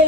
Que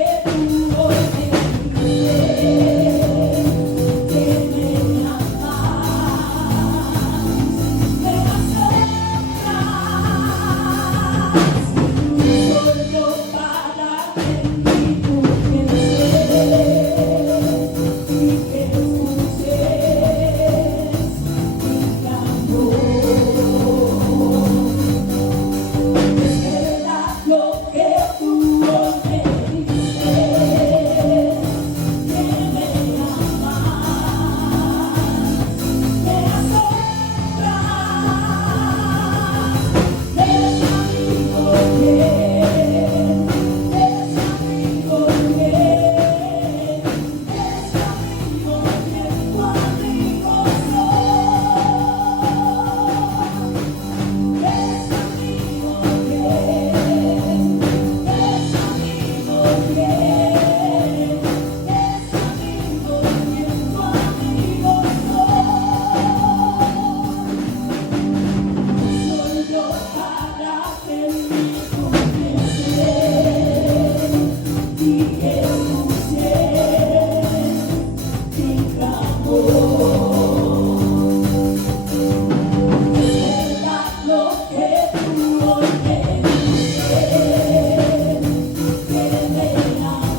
me amas.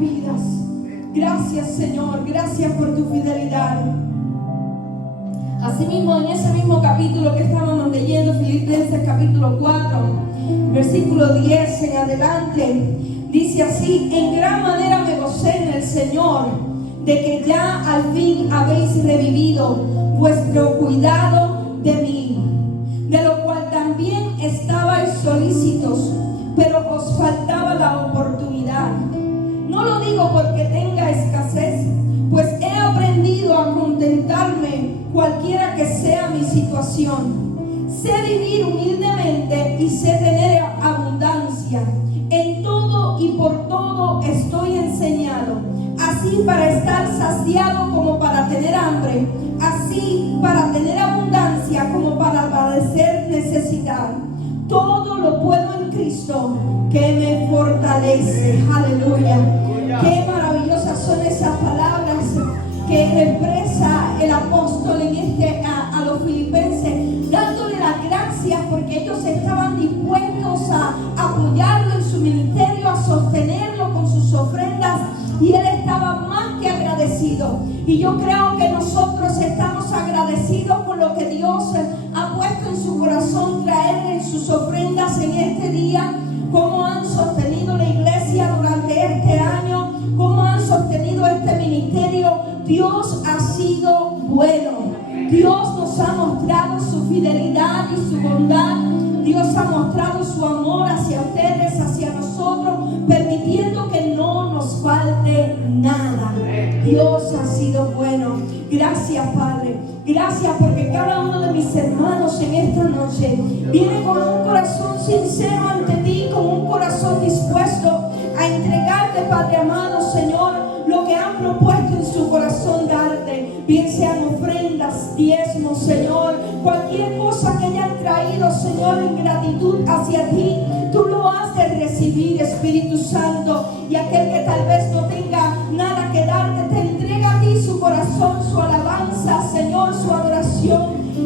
vidas. Gracias, Señor, gracias por tu fidelidad. Asimismo, en ese mismo capítulo que estábamos leyendo, Filipenses capítulo 4, versículo 10 en adelante, dice así: en gran manera me gocé en el Señor, de que ya al fin habéis revivido vuestro cuidado de mí, de lo cual también estabais solícitos, pero os faltaba la oportunidad. No lo digo porque tenga escasez, pues he aprendido a contentarme cualquiera que sea mi situación. Sé vivir humildemente y sé tener abundancia. En todo y por todo estoy enseñado, así para estar saciado como para tener hambre, así para tener abundancia como para padecer necesidad. Todo lo puedo en Cristo que me fortalece. Aleluya. Qué maravillosas son esas palabras que expresa el apóstol en a los filipenses, dándole las gracias porque ellos estaban dispuestos a apoyarlo en su ministerio, a sostenerlo con sus ofrendas, y él estaba más que agradecido. Y yo creo que nosotros estamos agradecidos por lo que Dios ha puesto en su corazón traer en sus ofrendas en este día, cómo han sostenido la iglesia durante este año, cómo han sostenido este ministerio. Dios ha sido bueno. Dios nos ha mostrado su fidelidad y su bondad. Dios ha mostrado su amor hacia ustedes, hacia nosotros, permitiendo que no nos falte nada. Dios ha sido bueno. Gracias, Padre. Gracias porque cada uno de mis hermanos en esta noche viene con un corazón sincero ante ti, con un corazón dispuesto a entregarte, Padre amado, Señor, lo que han propuesto en su corazón darte, bien sean ofrendas, diezmos, Señor, cualquier cosa que hayan traído, Señor, en gratitud hacia ti, tú lo has de recibir, Espíritu Santo. Y aquel que tal vez no tenga nada que darte, te entrega a ti su corazón, su alabanza, Señor, su adoración,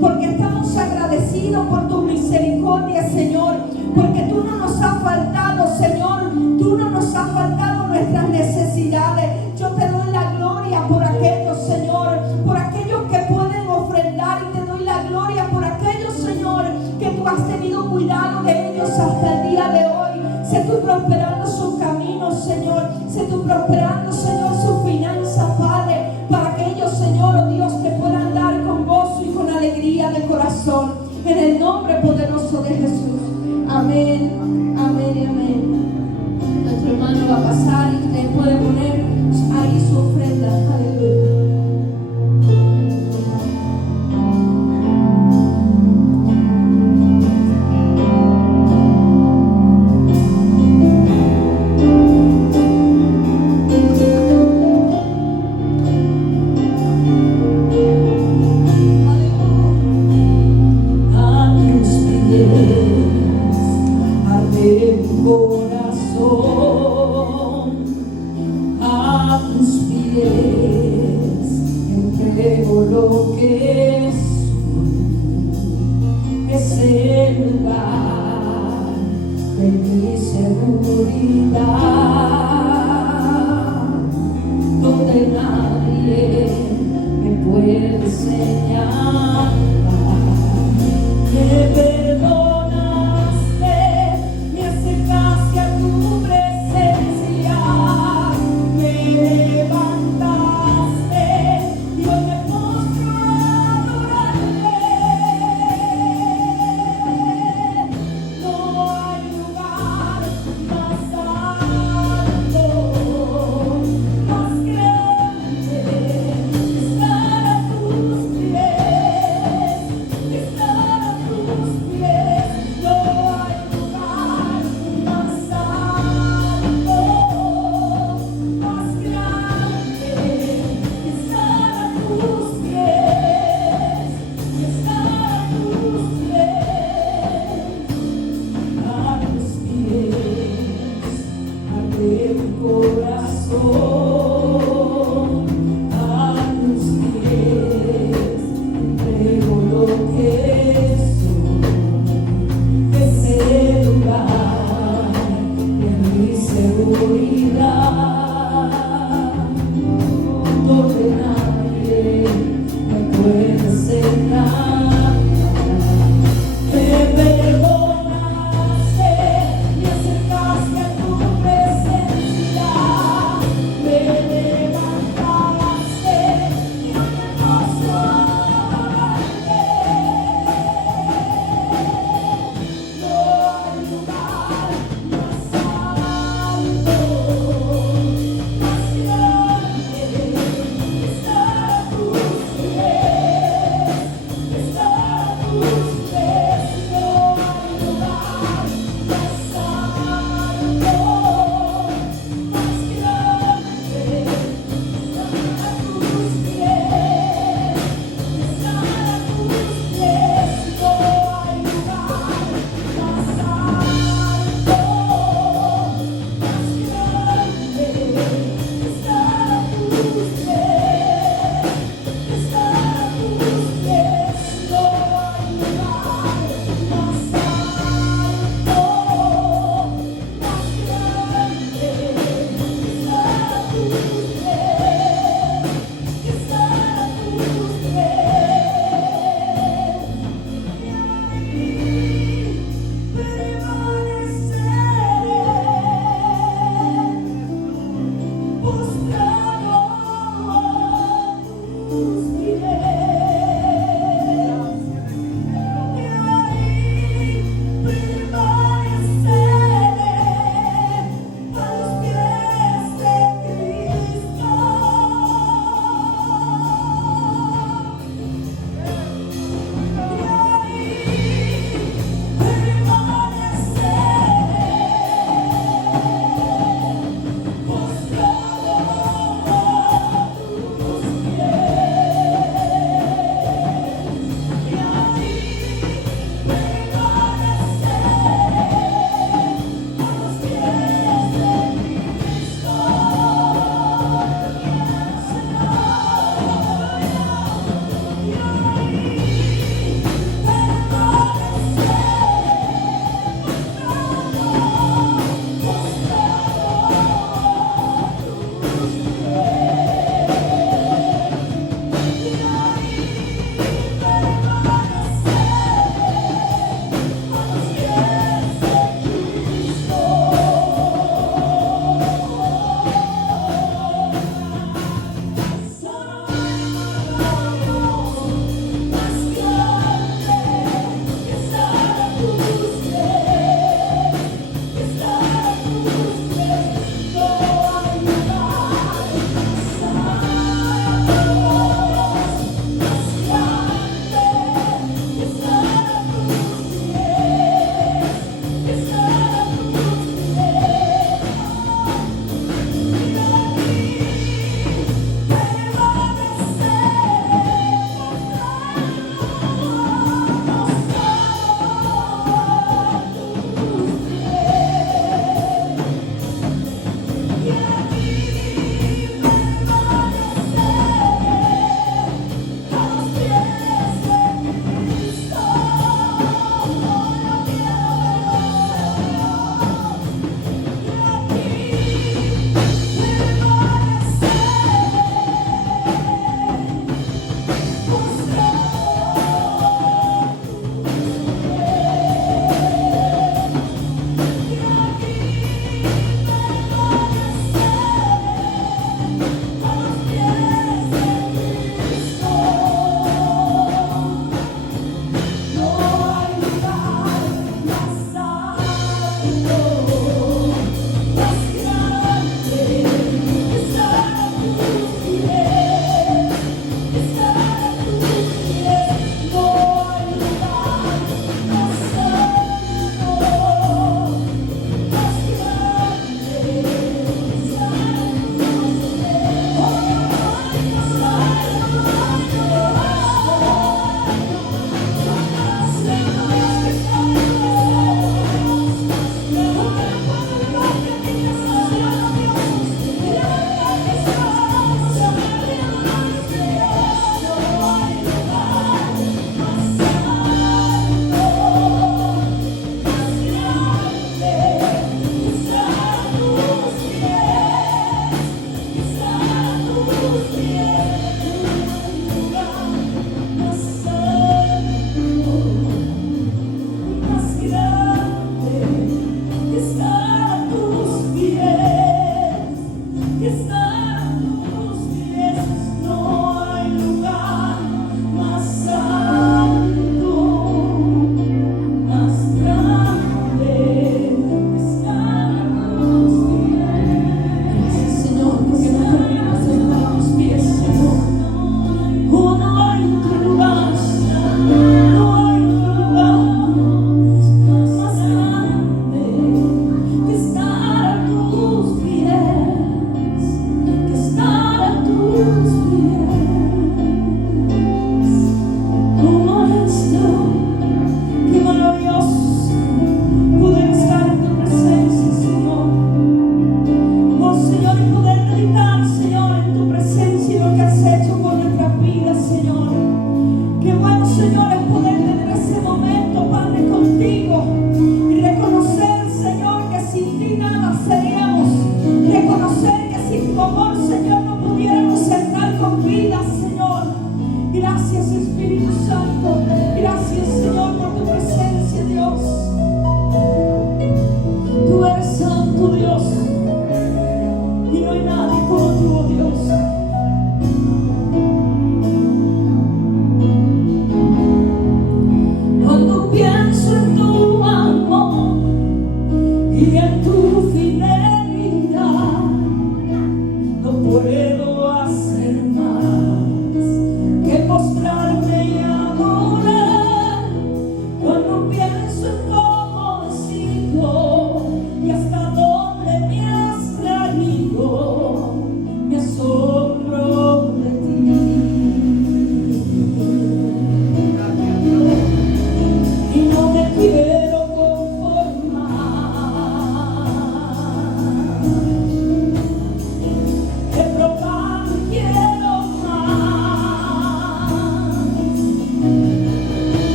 porque estamos agradecidos por tu misericordia, Señor, porque tú no nos has faltado, Señor, tú no nos has faltado nuestras necesidades. Yo te doy la gloria por aquellos, Señor, por aquellos que pueden ofrendar, y te doy la gloria por aquellos, Señor, que tú has tenido cuidado de ellos hasta el día de hoy. Sé tú prosperando sus caminos, Señor, sé tú prosperando, Señor, sus finanzas, Padre, para que ellos, Señor, oh Dios, te puedan dar con gozo y con alegría de corazón, en el nombre poderoso de Jesús. Amén, amén y amén. Nuestro hermano va a pasar y usted puede poner ahí su ofrenda. Aleluya. Yeah.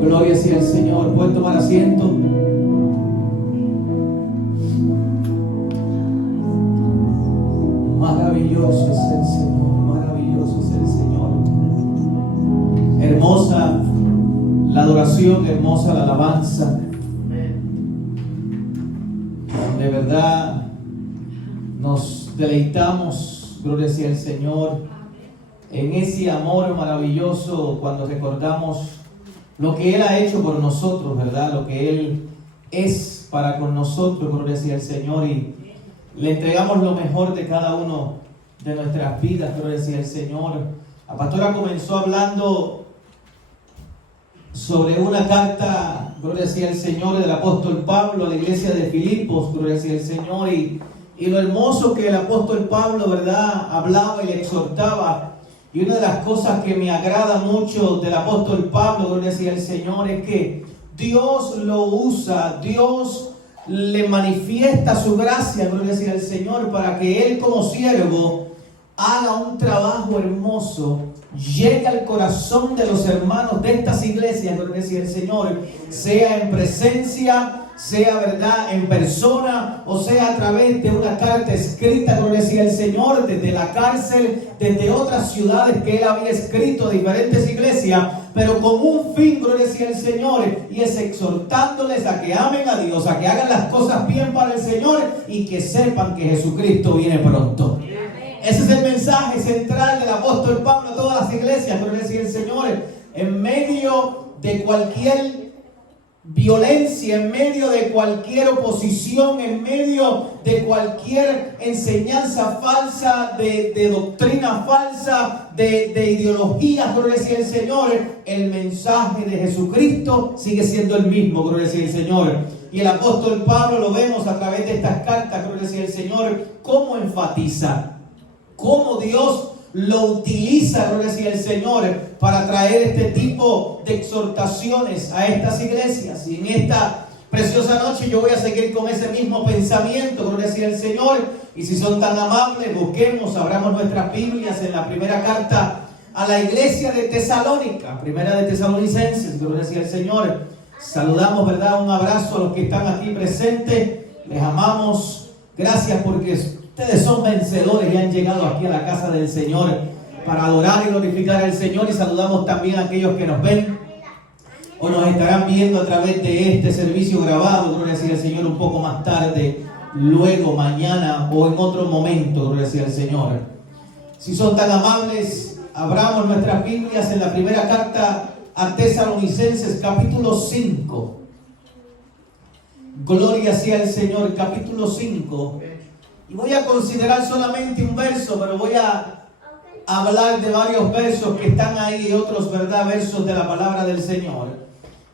Gloria sea el Señor. Pueden tomar asiento. Maravilloso es el Señor, maravilloso es el Señor. Hermosa la adoración, hermosa la alabanza. De verdad nos deleitamos, gloria sea el Señor, en ese amor maravilloso cuando recordamos lo que Él ha hecho por nosotros, ¿verdad? Lo que Él es para con nosotros, gloria sea el Señor, y le entregamos lo mejor de cada uno de nuestras vidas, gloria sea el Señor. La pastora comenzó hablando sobre una carta, gloria sea el Señor, del apóstol Pablo a la iglesia de Filipos, gloria sea el Señor, y lo hermoso que el apóstol Pablo, ¿verdad?, hablaba y le exhortaba. Y una de las cosas que me agrada mucho del apóstol Pablo, gloria sea el Señor, es que Dios lo usa, Dios le manifiesta su gracia, gloria sea el Señor, para que Él como siervo haga un trabajo hermoso, llegue al corazón de los hermanos de estas iglesias, gloria sea el Señor, sea en presencia, sea, verdad, en persona, o sea a través de una carta escrita, gloria sea el Señor, desde la cárcel, desde otras ciudades que Él había escrito a diferentes iglesias, pero con un fin, gloria sea el Señor, y es exhortándoles a que amen a Dios, a que hagan las cosas bien para el Señor y que sepan que Jesucristo viene pronto. Ese es el mensaje central del apóstol Pablo a todas las iglesias, gloria sea el Señor, en medio de cualquier violencia, en medio de cualquier oposición, en medio de cualquier enseñanza falsa, de doctrina falsa, de ideologías, gloria sea el Señor, el mensaje de Jesucristo sigue siendo el mismo, gloria sea el Señor. Y el apóstol Pablo lo vemos a través de estas cartas, gloria sea el Señor, cómo enfatiza, cómo Dios lo utiliza, gloria sea el Señor, para traer este tipo de exhortaciones a estas iglesias. Y en esta preciosa noche yo voy a seguir con ese mismo pensamiento, gloria sea el Señor. Y si son tan amables, busquemos, abramos nuestras Biblias en la primera carta a la iglesia de Tesalónica, primera de Tesalonicenses, gloria sea el Señor. Saludamos, ¿verdad? Un abrazo a los que están aquí presentes, les amamos, gracias porque ustedes son vencedores y han llegado aquí a la casa del Señor para adorar y glorificar al Señor. Y saludamos también a aquellos que nos ven o nos estarán viendo a través de este servicio grabado, gloria sea el Señor, un poco más tarde, luego, mañana o en otro momento, gloria sea el Señor. Si son tan amables, abramos nuestras Biblias en la primera carta a Tesalonicenses, capítulo 5. Gloria sea el Señor, capítulo 5. Y voy a considerar solamente un verso, pero voy a hablar de varios versos que están ahí y otros, ¿verdad?, versos de la palabra del Señor.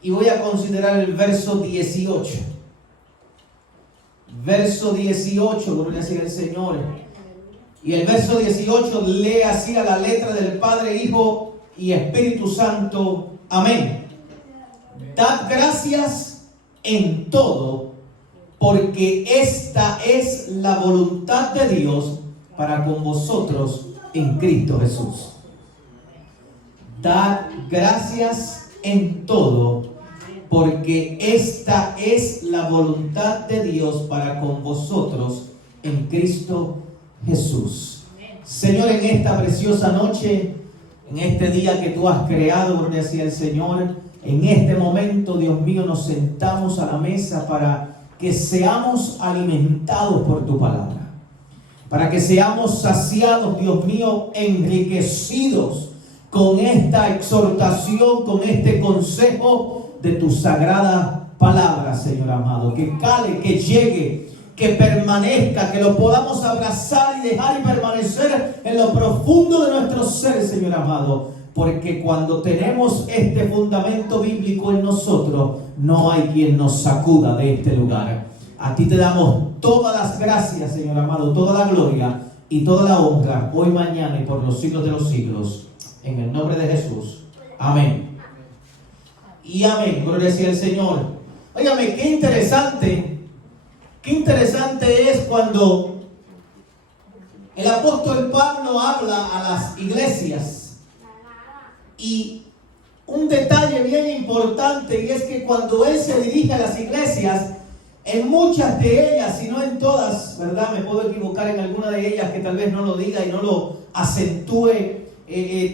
Y voy a considerar el verso 18. Verso 18, gloria sea el Señor. Y el verso 18 lee así a la letra del Padre, Hijo y Espíritu Santo. Amén. Dad gracias en todo, porque esta es la voluntad de Dios para con vosotros en Cristo Jesús. Dad gracias en todo, porque esta es la voluntad de Dios para con vosotros en Cristo Jesús. Señor, en esta preciosa noche, en este día que tú has creado, gloria sea el Señor, en este momento, Dios mío, nos sentamos a la mesa para que seamos alimentados por tu palabra, para que seamos saciados, Dios mío, enriquecidos con esta exhortación, con este consejo de tu sagrada palabra, Señor amado. Que cale, que llegue, que permanezca, que lo podamos abrazar y dejar y permanecer en lo profundo de nuestro ser, Señor amado. Porque cuando tenemos este fundamento bíblico en nosotros, no hay quien nos sacuda de este lugar. A ti te damos todas las gracias, Señor amado, toda la gloria y toda la honra, hoy, mañana y por los siglos de los siglos. En el nombre de Jesús. Amén. Y amén. Gloria sea el Señor. Óigame, qué interesante es cuando el apóstol Pablo habla a las iglesias. Y un detalle bien importante, y es que cuando él se dirige a las iglesias, en muchas de ellas, si no en todas, ¿verdad? Me puedo equivocar en alguna de ellas que tal vez no lo diga y no lo acentúe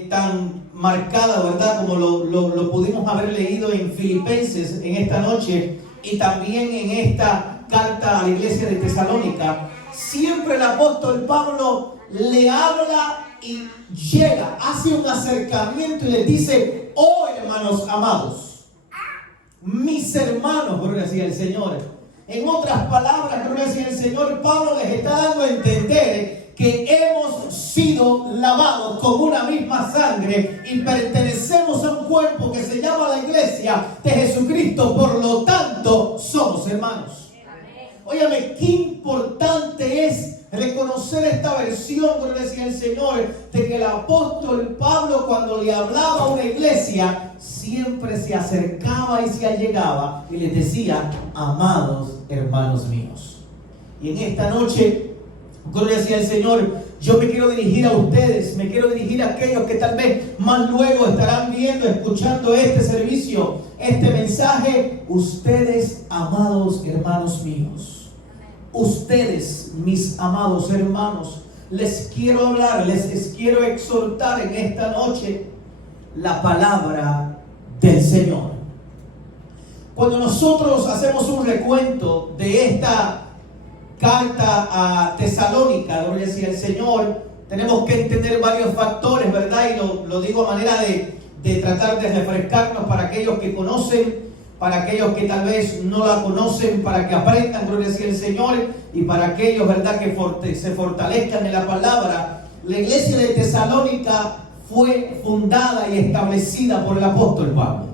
tan marcada, ¿verdad? Como lo pudimos haber leído en Filipenses en esta noche y también en esta carta a la iglesia de Tesalónica. Siempre el apóstol Pablo le habla y llega, hace un acercamiento y les dice: oh hermanos amados, mis hermanos, gloria sea el Señor. En otras palabras, gloria sea el Señor, Pablo les está dando a entender que hemos sido lavados con una misma sangre y pertenecemos a un cuerpo que se llama la iglesia de Jesucristo. Por lo tanto, somos hermanos. Óyame, qué importante es reconocer esta versión, gloria sea el Señor, de que el apóstol Pablo, cuando le hablaba a una iglesia, siempre se acercaba y se allegaba y les decía: amados hermanos míos. Y en esta noche, gloria sea el Señor, yo me quiero dirigir a ustedes, me quiero dirigir a aquellos que tal vez más luego estarán viendo, escuchando este servicio, este mensaje. Ustedes, amados hermanos míos, ustedes, mis amados hermanos, les quiero hablar, les quiero exhortar en esta noche la palabra del Señor. Cuando nosotros hacemos un recuento de esta carta a Tesalónica, gloria sea el Señor, tenemos que entender varios factores, ¿verdad? Y lo digo a manera de tratar de refrescarnos para aquellos que conocen, para aquellos que tal vez no la conocen, para que aprendan, gloria sea el Señor, y para aquellos, ¿verdad?, que se fortalezcan en la palabra. La iglesia de Tesalónica fue fundada y establecida por el apóstol Pablo.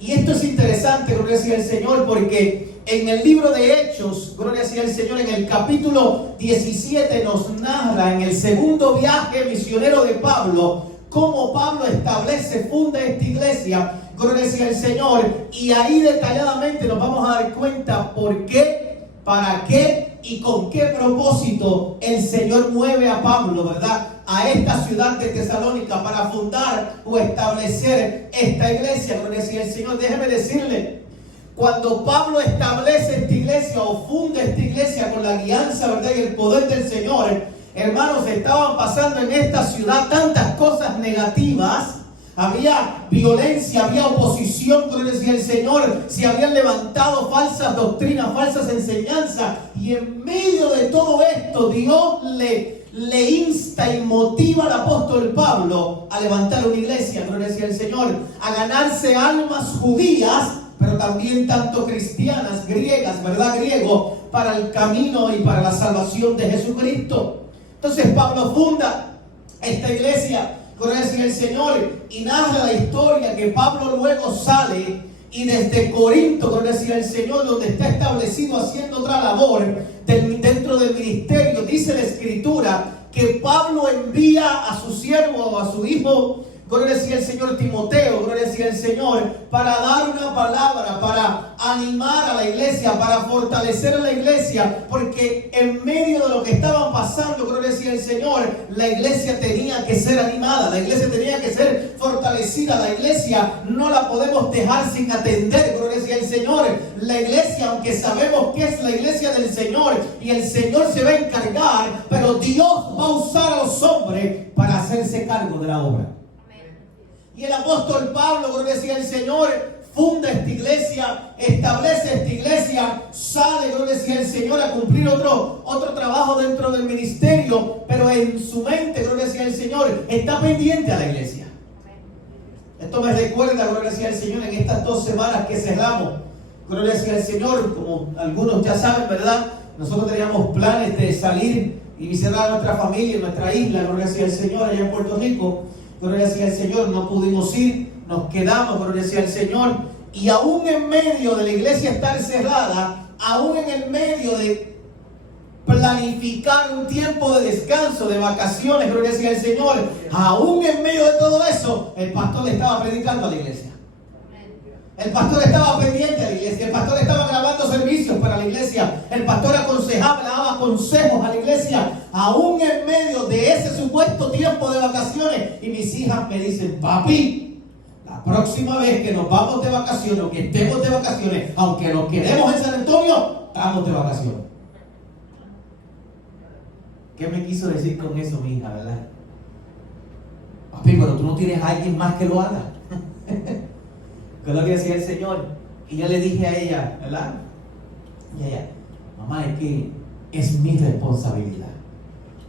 Y esto es interesante, gloria sea el Señor, porque en el libro de Hechos, gloria sea el Señor, en el capítulo 17 nos narra en el segundo viaje misionero de Pablo, cómo Pablo establece, funda esta iglesia, gloria sea el Señor, y ahí detalladamente nos vamos a dar cuenta por qué, para qué y con qué propósito el Señor mueve a Pablo, ¿verdad?, a esta ciudad de Tesalónica para fundar o establecer esta iglesia, gloria sea el Señor. Déjeme decirle, cuando Pablo establece esta iglesia o funda esta iglesia con la guianza, ¿verdad?, y el poder del Señor, hermanos, estaban pasando en esta ciudad tantas cosas negativas. Había violencia, había oposición, gloria sea el Señor. Se habían levantado falsas doctrinas, falsas enseñanzas. Y en medio de todo esto, Dios le insta y motiva al apóstol Pablo a levantar una iglesia, gloria sea el Señor, a ganarse almas judías, pero también tanto cristianas, griegas, ¿verdad?, griego, para el camino y para la salvación de Jesucristo. Entonces Pablo funda esta iglesia, gloria sea el Señor, y narra la historia que Pablo luego sale y desde Corinto, gloria sea el Señor, donde está establecido haciendo otra labor dentro del ministerio, dice la Escritura que Pablo envía a su siervo, a su hijo, gloria sea el Señor, Timoteo, gloria sea el Señor, para dar una palabra, para animar a la iglesia, para fortalecer a la iglesia, porque en medio de lo que estaban pasando, gloria sea el Señor, la iglesia tenía que ser animada, la iglesia tenía que ser fortalecida, la iglesia no la podemos dejar sin atender, gloria sea el Señor. La iglesia, aunque sabemos que es la iglesia del Señor y el Señor se va a encargar, pero Dios va a usar a los hombres para hacerse cargo de la obra. Y el apóstol Pablo, gloria sea el Señor, funda esta iglesia, establece esta iglesia, sale, gloria sea el Señor, a cumplir otro trabajo dentro del ministerio, pero en su mente, gloria sea el Señor, está pendiente a la iglesia. Esto me recuerda, gloria sea el Señor, en estas 2 semanas que cerramos, gloria sea el Señor, como algunos ya saben, ¿verdad? Nosotros teníamos planes de salir y visitar a nuestra familia, nuestra isla, gloria sea el Señor, allá en Puerto Rico. Gloria sea el Señor, no pudimos ir, nos quedamos, gloria sea el Señor, y aún en medio de la iglesia estar cerrada, aún en el medio de planificar un tiempo de descanso, de vacaciones, gloria sea el Señor, aún en medio de todo eso, el pastor le estaba predicando a la iglesia. El pastor estaba pendiente a la iglesia, el pastor estaba grabando servicios para la iglesia, el pastor aconsejaba, le daba consejos a la iglesia, aún en medio de ese supuesto tiempo de vacaciones. Y mis hijas me dicen: papi, la la próxima vez que nos vamos de vacaciones o que estemos de vacaciones, aunque nos quedemos en San Antonio, estamos de vacaciones. ¿Qué me quiso decir con eso, mi hija, verdad? Papi, pero tú no tienes a alguien más que lo haga. Gloria sea el Señor. Y yo le dije a ella, ¿verdad? Y ella, mamá, es que es mi responsabilidad.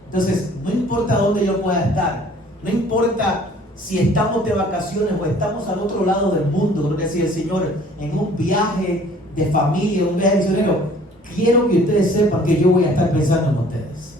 Entonces, no importa dónde yo pueda estar, no importa si estamos de vacaciones o estamos al otro lado del mundo, gloria sea el Señor, en un viaje de familia, un viaje misionero, quiero que ustedes sepan que yo voy a estar pensando en ustedes.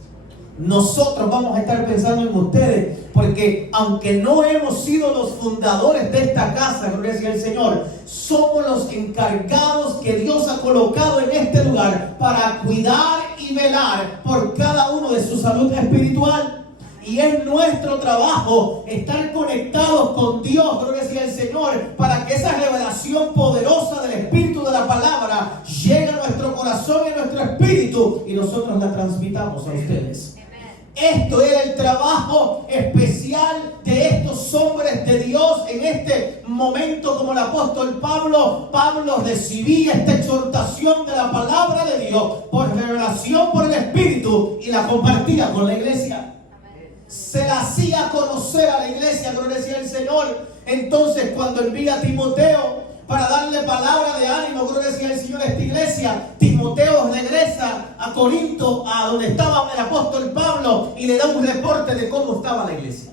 Nosotros vamos a estar pensando en ustedes, porque aunque no hemos sido los fundadores de esta casa, gloria sea el Señor, somos los encargados que Dios ha colocado en este lugar para cuidar y velar por cada uno de su salud espiritual. Y es nuestro trabajo estar conectados con Dios, gloria sea el Señor, para que esa revelación poderosa del Espíritu de la palabra llegue a nuestro corazón y a nuestro espíritu y nosotros la transmitamos a ustedes. Esto era el trabajo especial de estos hombres de Dios en este momento, como el apóstol Pablo. Pablo recibía esta exhortación de la palabra de Dios por revelación por el Espíritu y la compartía con la iglesia. Se la hacía conocer a la iglesia, gloria sea el Señor. Entonces, cuando envía a Timoteo para darle palabra de ánimo, gloria sea el Señor, a esta iglesia, Timoteo regresa a Corinto, a donde estaba el apóstol Pablo, y le da un reporte de cómo estaba la iglesia.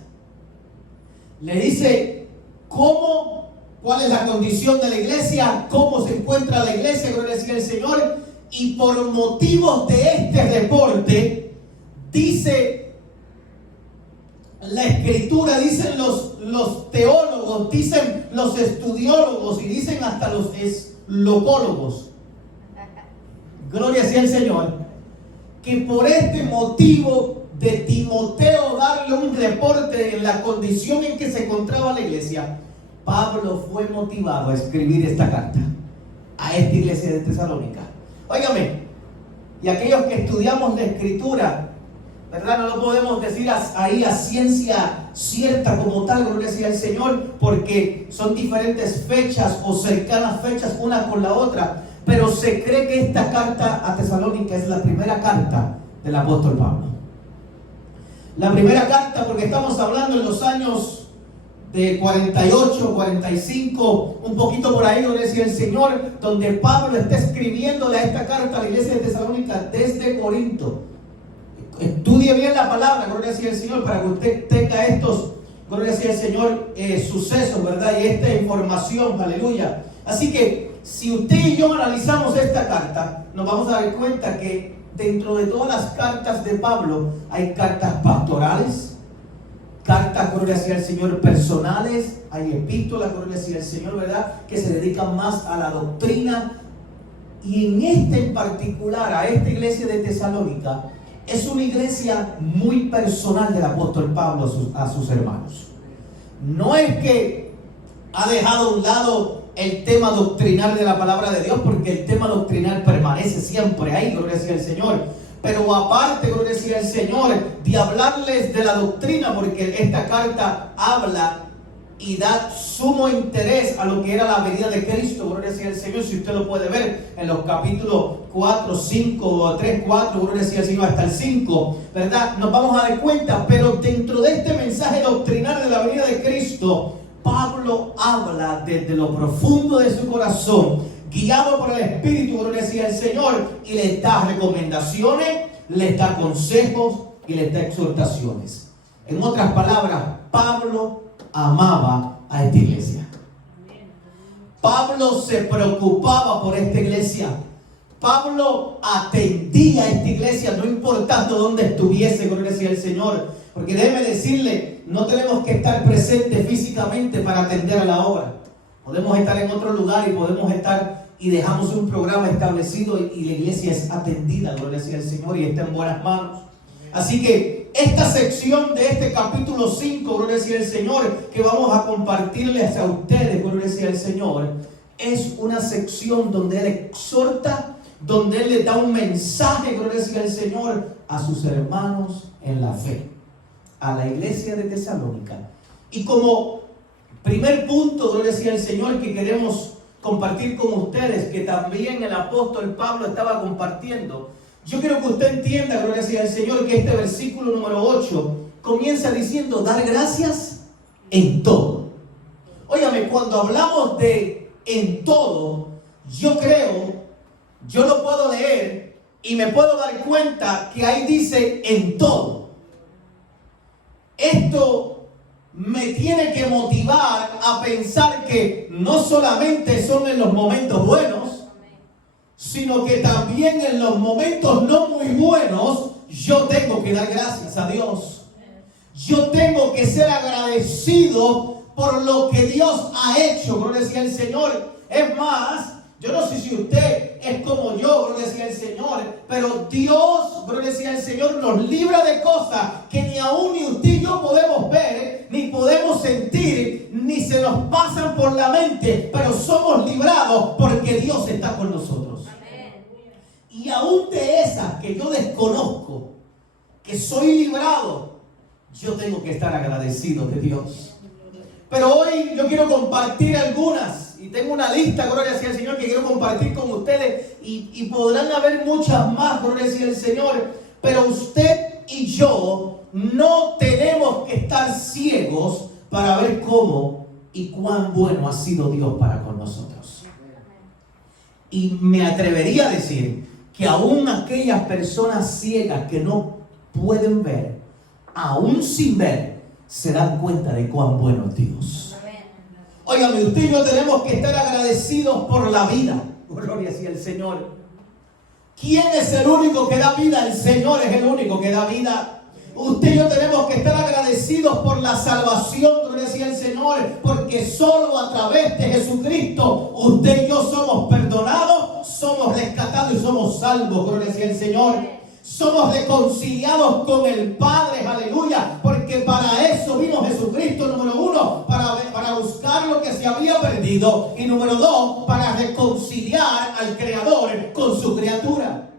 Le dice cuál es la condición de la iglesia, cómo se encuentra la iglesia, gloria sea el Señor. Y por motivos de este reporte, dice la escritura, dicen los teólogos, dicen los estudiólogos y dicen hasta los locólogos, gloria sea el Señor, que por este motivo de Timoteo darle un reporte de la condición en que se encontraba la iglesia, Pablo fue motivado a escribir esta carta a esta iglesia de Tesalónica. Óigame, y aquellos que estudiamos la escritura, ¿verdad? No lo podemos decir ahí a ciencia cierta como tal, gloria sea el Señor, porque son diferentes fechas o cercanas fechas una con la otra, pero se cree que esta carta a Tesalónica es la primera carta del apóstol Pablo. La primera carta, porque estamos hablando en los años de 48, 45, un poquito por ahí, gloria sea el Señor, donde Pablo está escribiéndole a esta carta a la iglesia de Tesalónica desde Corinto. Estudie bien la palabra, gloria sea el Señor, para que usted tenga estos, gloria sea el Señor, sucesos, ¿verdad? Y esta información, aleluya. Así que, si usted y yo analizamos esta carta, nos vamos a dar cuenta que dentro de todas las cartas de Pablo, hay cartas pastorales, cartas, gloria sea el Señor, personales, hay epístolas, gloria sea el Señor, ¿verdad? Que se dedican más a la doctrina. Y en este en particular, a esta iglesia de Tesalónica, es una iglesia muy personal del apóstol Pablo a sus hermanos. No es que ha dejado a un lado el tema doctrinal de la palabra de Dios, porque el tema doctrinal permanece siempre ahí, gloria sea el Señor. Pero aparte, gloria sea el Señor, de hablarles de la doctrina, porque esta carta habla y da sumo interés a lo que era la venida de Cristo, gloria sea el Señor. Si usted lo puede ver en los capítulos 4, 5, 3, 4, gloria sea el Señor, hasta el 5, ¿verdad? Nos vamos a dar cuenta, pero dentro de este mensaje doctrinal de la venida de Cristo, Pablo habla desde lo profundo de su corazón, guiado por el Espíritu, gloria sea el Señor, y le da recomendaciones, le da consejos y le da exhortaciones. En otras palabras, Pablo amaba a esta iglesia. Pablo se preocupaba por esta iglesia. Pablo atendía a esta iglesia, no importando dónde estuviese, gloria sea el Señor. Porque déjeme decirle, no tenemos que estar presentes físicamente para atender a la obra. Podemos estar en otro lugar y podemos estar y dejamos un programa establecido y la iglesia es atendida, gloria sea el Señor, y está en buenas manos. Así que esta sección de este capítulo 5, gloria sea el Señor, que vamos a compartirles a ustedes, gloria sea el Señor, es una sección donde Él exhorta, donde Él les da un mensaje, gloria sea el Señor, a sus hermanos en la fe, a la iglesia de Tesalónica. Y como Primer punto, gloria sea al Señor, que queremos compartir con ustedes, que también el apóstol Pablo estaba compartiendo. Yo quiero que usted entienda, gloria sea al Señor, que este versículo número 8 comienza diciendo: dar gracias en todo. Óigame, cuando hablamos de en todo, yo lo puedo leer y me puedo dar cuenta que ahí dice en todo. Esto me tiene que motivar a pensar que no solamente son en los momentos buenos, sino que también en los momentos no muy buenos yo tengo que dar gracias a Dios. Yo tengo que ser agradecido por lo que Dios ha hecho, gloria sea el Señor. Es más, yo no sé si usted es como yo, gloria sea el Señor, pero Dios, gloria sea el Señor, nos libra de cosas que ni aún ni usted y yo podemos ver, ni podemos sentir, ni se nos pasan por la mente, pero somos librados porque Dios está con nosotros. Amén. Y aún de esas que yo desconozco, que soy librado, yo tengo que estar agradecido de Dios. Pero hoy yo quiero compartir algunas, y tengo una lista, gloria sea el Señor, que quiero compartir con ustedes, y podrán haber muchas más, gloria sea el Señor, pero usted y yo no tenemos que estar ciegos para ver cómo y cuán bueno ha sido Dios para con nosotros. Y me atrevería a decir que aún aquellas personas ciegas que no pueden ver, aún sin ver, se dan cuenta de cuán bueno es Dios. Óigame, usted y yo tenemos que estar agradecidos por la vida. Gloria sea el Señor. ¿Quién es el único que da vida? El Señor es el único que da vida. Usted y yo tenemos que estar agradecidos por la salvación, gloria sea el Señor, porque solo a través de Jesucristo usted y yo somos perdonados, somos rescatados y somos salvos, gloria sea el Señor. Somos reconciliados con el Padre, aleluya, porque para eso vino Jesucristo, número uno, para buscar lo que se había perdido, y número dos, para reconciliar al Creador con su criatura.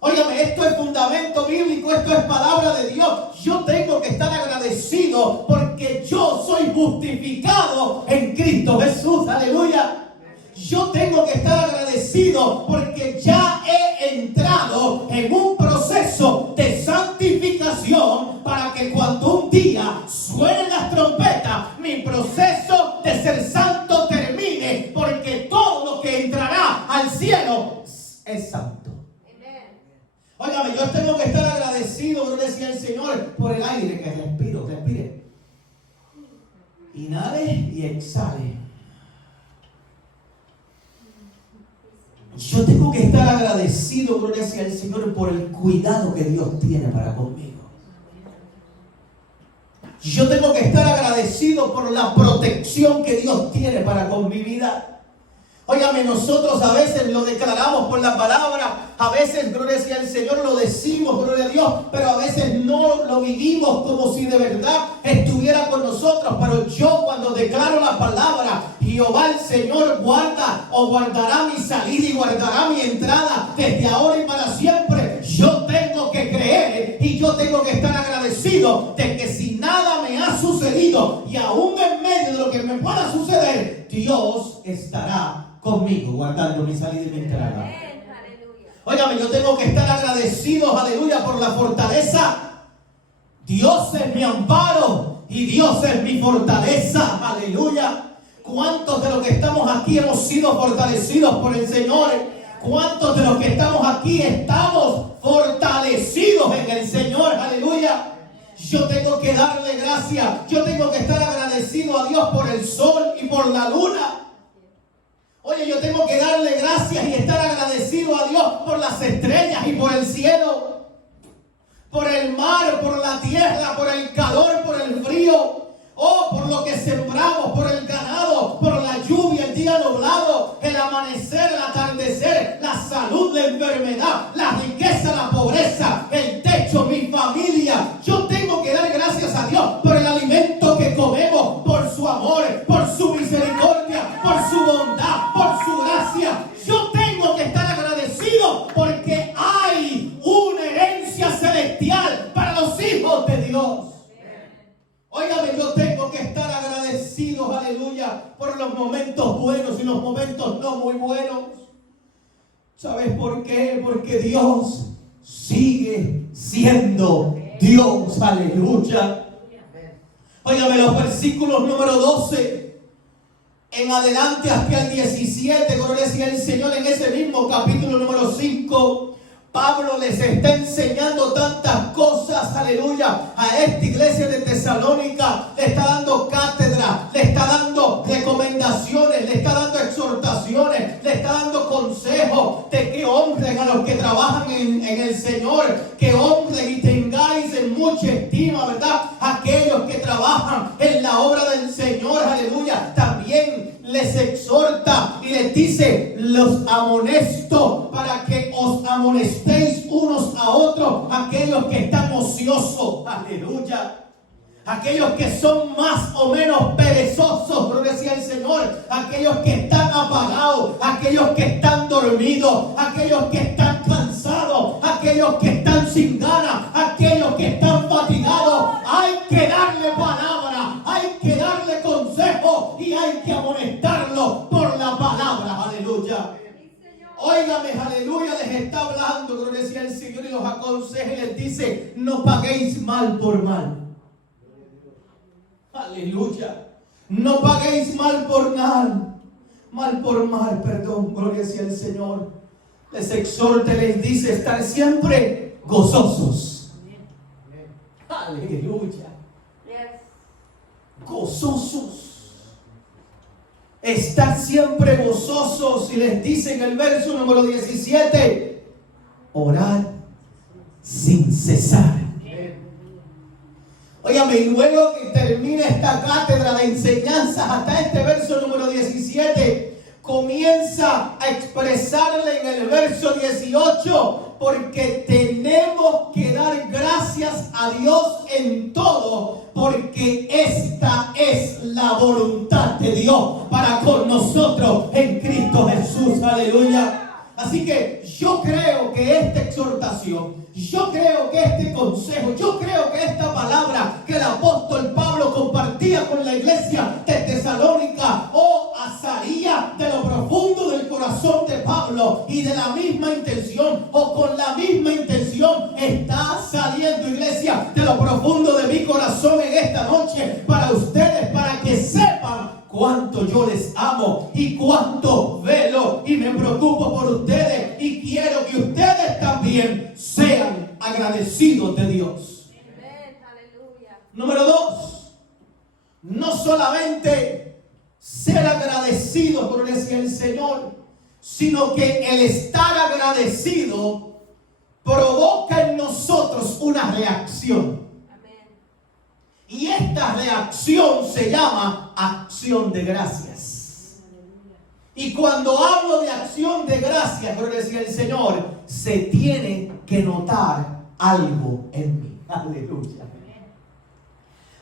Óigame, esto es fundamento bíblico, esto es palabra de Dios. Yo tengo que estar agradecido porque yo soy justificado en Cristo Jesús, aleluya. Yo tengo que estar agradecido porque ya he entrado en un proceso de santificación para que cuando un día suenen las trompetas, mi proceso de ser santo termine, porque todo lo que entrará al cielo es santo. Óigame, yo tengo que estar agradecido, gloria sea el Señor, por el aire que respiro, respire. Inhale y exhale. Yo tengo que estar agradecido, gloria sea el Señor, por el cuidado que Dios tiene para conmigo. Yo tengo que estar agradecido por la protección que Dios tiene para con mi vida. Óigame, nosotros a veces lo declaramos por la palabra, a veces, gloria sea al Señor, lo decimos, gloria a Dios, pero a veces no lo vivimos como si de verdad estuviera con nosotros. Pero yo, cuando declaro la palabra, Jehová el Señor guarda o guardará mi salida y guardará mi entrada desde ahora y para siempre, yo tengo que creer y yo tengo que estar agradecido de que si nada me ha sucedido y aún en medio de lo que me pueda suceder, Dios estará conmigo, guardando mi salida y mi entrada. Óigame, yo tengo que estar agradecido, aleluya, por la fortaleza. Dios es mi amparo y Dios es mi fortaleza, aleluya. ¿Cuántos de los que estamos aquí hemos sido fortalecidos por el Señor? ¿Cuántos de los que estamos aquí estamos fortalecidos en el Señor? Aleluya. Yo tengo que darle gracias. Yo tengo que estar agradecido a Dios por el sol y por la luna. Oye, yo tengo que darle gracias y estar agradecido a Dios por las estrellas y por el cielo, por el mar, por la tierra, por el calor, por el frío, por lo que sembramos, por el ganado, por la lluvia, el día nublado, el amanecer, el atardecer, la salud, la enfermedad, la riqueza, la pobreza, el techo, mi familia. Yo tengo que dar gracias a Dios por el alimento que comemos, por su amor, por su misericordia, por su bondad, por su gracia. Yo tengo que estar agradecido porque hay una herencia celestial para los hijos de Dios. Óigame, yo tengo que estar agradecido algunos no muy buenos. ¿Sabes por qué? Porque Dios sigue siendo Dios. Aleluya. Óigame, los versículos número 12 en adelante hasta el 17, gloria sea el Señor, en ese mismo capítulo número 5, Pablo les está enseñando tantas cosas, aleluya, a esta iglesia de Tesalónica. Le está dando cátedra, le está dando recomendaciones, le está dando exhortaciones, le está dando consejos de que honren a los que trabajan en el Señor, que honren y tengáis en mucha estima, ¿verdad?, aquellos que trabajan en la obra del Señor, aleluya. También les exhorta y les dice: los amonesto para que os amonestéis unos a otros, aquellos que están ociosos, aleluya, aquellos que son más o menos perezosos, gloria sea el Señor, aquellos que están apagados, aquellos que están dormidos, aquellos que están cansados, aquellos que están sin ganas, aquellos que están fatigados. Hay que darle palabra, hay que darle consejo y hay que amonestarlo por la palabra, aleluya. Óigame, aleluya, les está hablando, gloria sea el Señor, y los aconseja y les dice: no paguéis mal por mal. Aleluya. No paguéis mal por mal. Mal por mal, perdón, gloria sea el Señor. Les exhorta, les dice: estar siempre gozosos. Aleluya. Gozosos. Estar siempre gozosos. Y les dice en el verso número 17: orad sin cesar. Óigame, y luego que termina esta cátedra de enseñanzas hasta este verso número 17, comienza a expresarle en el verso 18: porque tenemos que dar gracias a Dios en todo, porque esta es la voluntad de Dios para con nosotros en Cristo Jesús, aleluya. Así que yo creo que esta exhortación, yo creo que este consejo, yo creo que esta palabra que el apóstol Pablo compartía con la iglesia de Tesalónica, salía de lo profundo del corazón de Pablo, y de la misma intención, o con la misma intención, está saliendo, iglesia, de lo profundo de mi corazón en esta noche para ustedes, para que sepan cuánto yo les amo y cuánto velo y me preocupo por ustedes, y quiero que ustedes también sean agradecidos de Dios. Número 2, no solamente ser agradecido por el Señor, sino que el estar agradecido provoca en nosotros una reacción. Y esta reacción se llama acción de gracias. Y cuando hablo de acción de gracias, quiero decir el Señor, se tiene que notar algo en mí. Aleluya.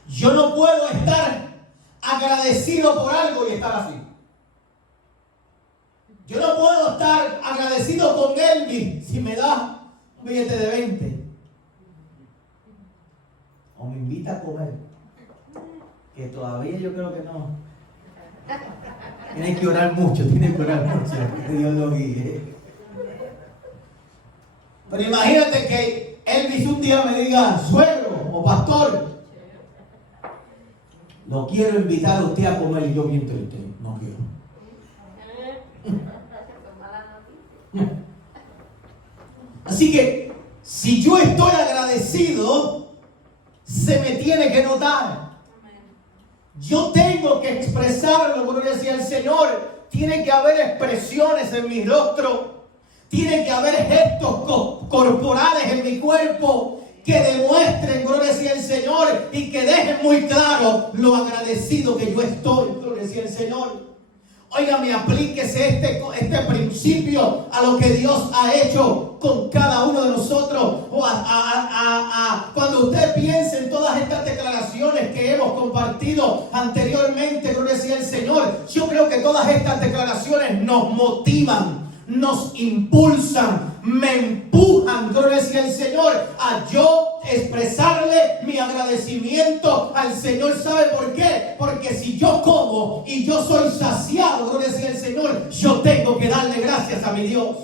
Yo no puedo estar agradecido por algo y estar así. Yo no puedo estar agradecido con Elvis si me da un billete de 20 o me invita a comer, que todavía yo creo que no. Tiene que orar mucho, que Dios lo guíe. Pero imagínate que Elvis un día me diga: suegro o pastor, lo quiero invitar a usted a comer, y yo bien triste, no quiero. Así que si yo estoy agradecido, se me tiene que notar. Yo tengo que expresarlo, gloria sea el Señor. Tiene que haber expresiones en mi rostro, tiene que haber gestos corporales en mi cuerpo que demuestren, gloria sea el Señor, y que dejen muy claro lo agradecido que yo estoy, gloria sea el Señor. Óigame, aplíquese este principio a lo que Dios ha hecho con cada uno de nosotros. Cuando usted piense en todas estas declaraciones que hemos compartido anteriormente, gloria sea el Señor, yo creo que todas estas declaraciones nos motivan, nos impulsan, me empujan, gloria sea el Señor, a yo expresarle mi agradecimiento al Señor. ¿Sabe por qué? Porque si yo como y yo soy saciado, gloria sea el Señor, yo tengo que darle gracias a mi Dios.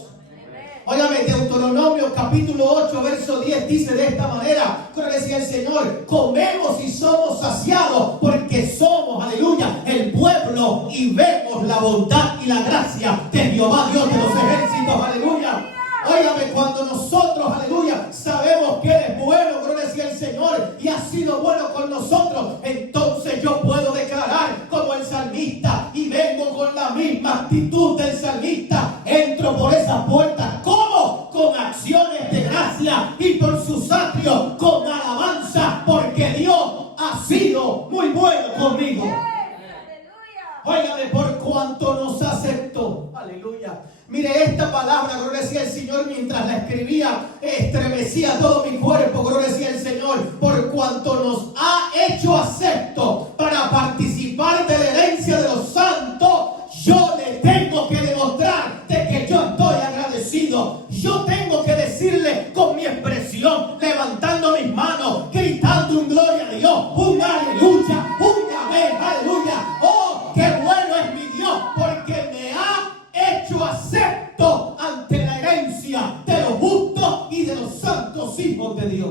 Óigame, Deuteronomio capítulo 8, verso 10 dice de esta manera, gloria sea el Señor, comemos y somos saciados porque somos, aleluya, el pueblo y vemos la bondad y la gracia de Jehová Dios de los ejércitos, aleluya. Óigame, cuando nosotros, aleluya, sabemos que Él es bueno, gloria sea el Señor, y ha sido bueno con nosotros, entonces yo puedo declarar como el salmista, y vengo con la misma actitud del salmista, entro por esa puerta, ¿cómo? Con acciones de gracia, y por sus atrios con alabanza, porque Dios ha sido muy bueno conmigo. Óigame, por cuanto nos aceptó, aleluya. Mire, esta palabra, gloria sea el Señor, mientras la escribía, estremecía todo mi cuerpo, gloria sea el Señor, por cuanto nos ha hecho acepto para participar de la herencia de los santos. Yo le tengo que demostrar de que yo estoy agradecido. Yo tengo que decirle con mi expresión, levantando mis manos, gritando un gloria a Dios, un aleluya, un amén, aleluya. Oh, qué bueno es mi Dios, porque me ha hecho acepto ante la herencia de los justos y de los santos hijos de Dios.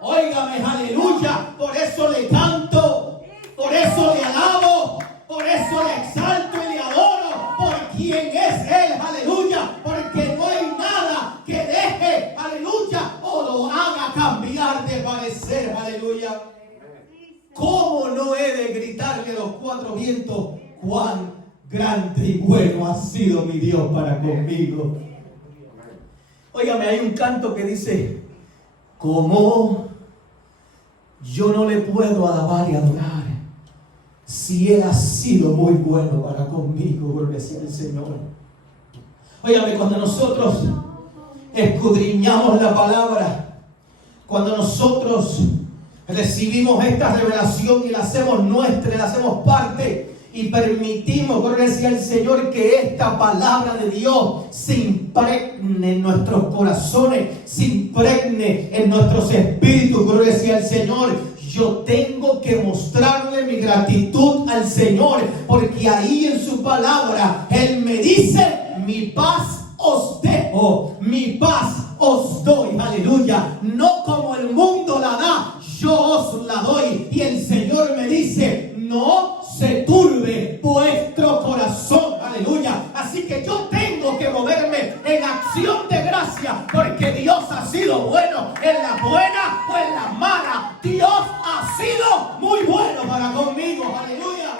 Óigame, aleluya, por eso le canto, por eso le alabo, por eso le exalto y le adoro, por quien es Él, aleluya, porque no hay nada que deje, aleluya, o lo haga cambiar de parecer, aleluya. ¿Cómo no he de gritarle a los cuatro vientos cuán grande y bueno ha sido mi Dios para conmigo? Óigame, hay un canto que dice, ¿cómo yo no le puedo alabar y adorar si Él ha sido muy bueno para conmigo? Gloria sea el Señor. Óigame, cuando nosotros escudriñamos la palabra, cuando nosotros recibimos esta revelación y la hacemos nuestra, la hacemos parte y permitimos, gloria sea el Señor, que esta palabra de Dios se impregne en nuestros corazones, se impregne en nuestros espíritus, gloria sea el Señor. Yo tengo que mostrarle mi gratitud al Señor, porque ahí en su palabra Él me dice, mi paz os dejo, mi paz os doy, aleluya. No como el mundo la da, yo os la doy. Y el Señor me dice, no se turbe vuestro corazón, aleluya. Así que yo tengo que moverme en acción de gracia, porque Dios ha sido bueno en la buena o en la mala. Dios ha sido muy bueno para conmigo, aleluya.